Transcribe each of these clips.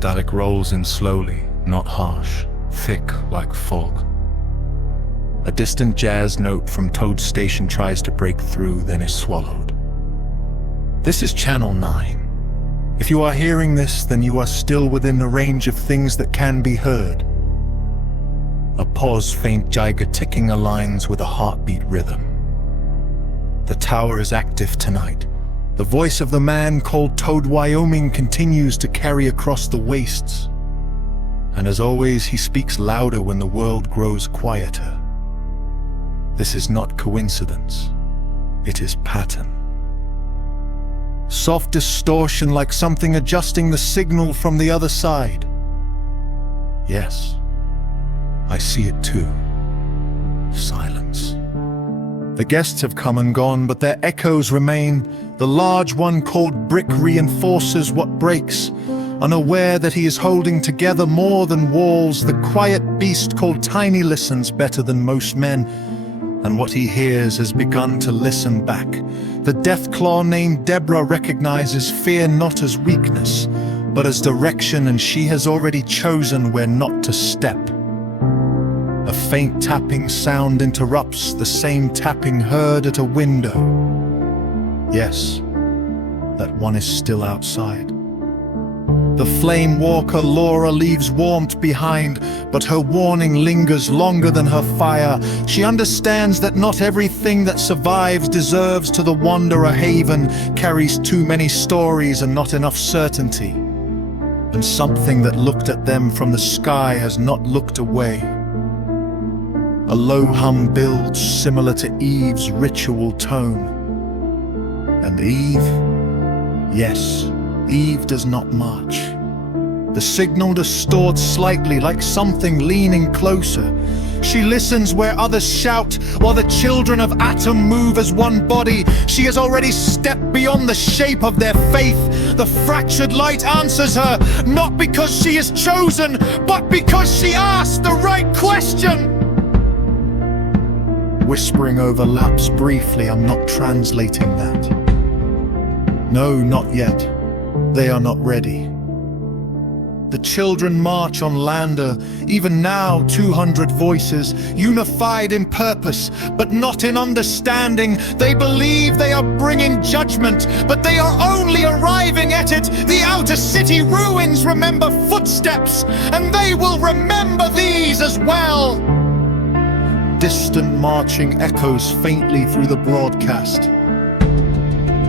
Static rolls in slowly, not harsh, thick like fog. A distant jazz note from Tod's station tries to break through, then is swallowed. This is Channel 9. If you are hearing this, then you are still within the range of things that can be heard. A pause, faint Geiger ticking aligns with a heartbeat rhythm. The tower is active tonight. The voice of the man called Tod Wyoming continues to carry across the wastes. And as always, he speaks louder when the world grows quieter. This is not coincidence. It is pattern. Soft distortion, like something adjusting the signal from the other side. Yes, I see it too. Silence. The guests have come and gone, but their echoes remain. The large one called Brick reinforces what breaks, unaware that he is holding together more than walls. The quiet beast called Tiny listens better than most men, and what he hears has begun to listen back. The Deathclaw named Deborah recognizes fear not as weakness, but as direction, and she has already chosen where not to step. A faint tapping sound interrupts the same tapping heard at a window. Yes, that one is still outside. The flame walker Laura leaves warmth behind, but her warning lingers longer than her fire. She understands that not everything that survives deserves to the wanderer haven, carries too many stories and not enough certainty. And something that looked at them from the sky has not looked away. A low hum builds, similar to Eve's ritual tone. And Eve? Yes, Eve does not march. The signal distorts slightly, like something leaning closer. She listens where others shout, while the children of Atom move as one body. She has already stepped beyond the shape of their faith. The fractured light answers her, not because she is chosen, but because she asked the right question. Whispering overlaps briefly. I'm not translating that. No, not yet. They are not ready. The children march on Lander. Even now, 200 voices, unified in purpose, but not in understanding. They believe they are bringing judgment, but they are only arriving at it. The outer city ruins remember footsteps, and they will remember these as well. Distant marching echoes faintly through the broadcast.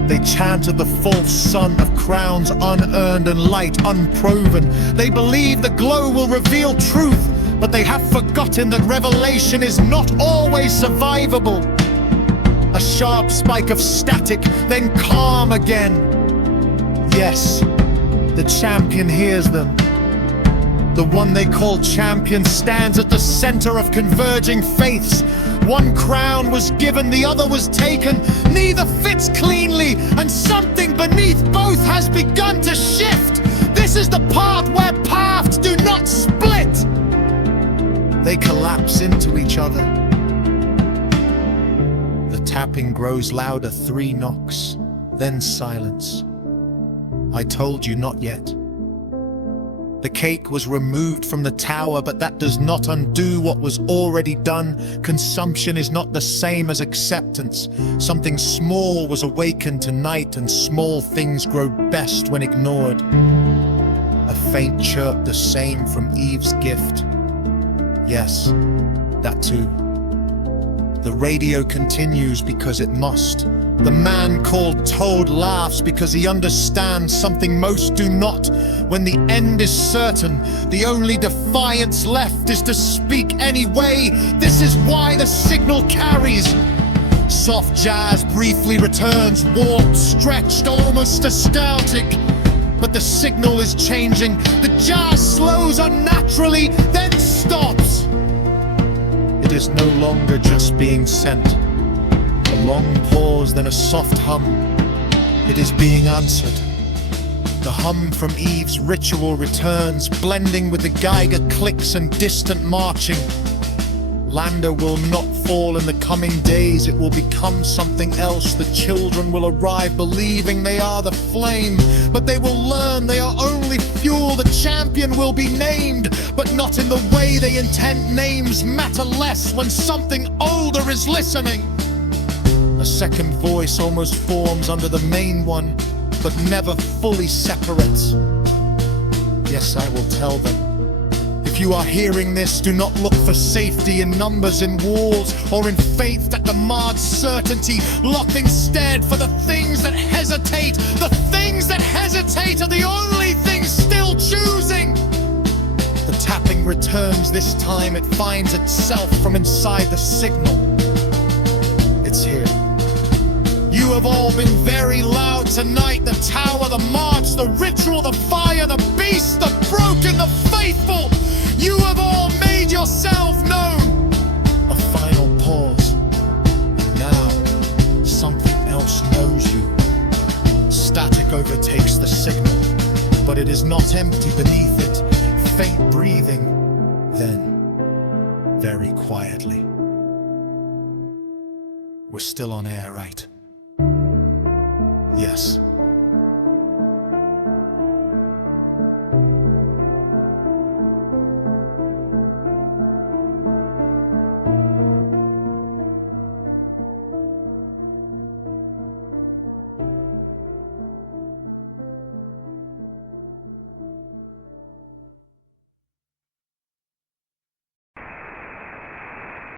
They chant of the false sun, of crowns unearned and light unproven. They believe the glow will reveal truth, but they have forgotten that revelation is not always survivable. A sharp spike of static, then calm again. Yes, the champion hears them. The one they call champion stands at the center of converging faiths. One crown was given, the other was taken. Neither fits cleanly, and something beneath both has begun to shift. This is the part where paths do not split. They collapse into each other. The tapping grows louder, 3 knocks, then silence. I told you not yet. The cake was removed from the tower, but that does not undo what was already done. Consumption is not the same as acceptance. Something small was awakened tonight, and small things grow best when ignored. A faint chirp, the same from Eve's gift. Yes, that too. The radio continues because it must. The man called Tod laughs because he understands something most do not. When the end is certain, the only defiance left is to speak anyway. This is why the signal carries. Soft jazz briefly returns, warped, stretched, almost nostalgic. But the signal is changing. The jazz slows unnaturally, then stops. It is no longer just being sent. A long pause, then a soft hum. It is being answered. The hum from Eve's ritual returns, blending with the Geiger clicks and distant marching. Lander will not fall in the coming days. It will become something else. The children will arrive believing they are the flame, but they will learn they are only fuel. The champion will be named, but not in the way they intend. Names matter less when something older is listening. A second voice almost forms under the main one, but never fully separates. Yes, I will tell them. If you are hearing this, do not look for safety in numbers in walls, or in faith that demands certainty. Look instead for the things that hesitate. The things that hesitate are the only things still choosing. The tapping returns this time. It finds itself from inside the signal. It's here. You have all been very loud tonight. The tower, the march, the ritual, the fire, the beast, the broken, the faithful. You have all made yourself known. A final pause. Now, something else knows you. Static overtakes the signal, but it is not empty beneath it. Faint breathing, then, very quietly. We're still on air, right? Yes.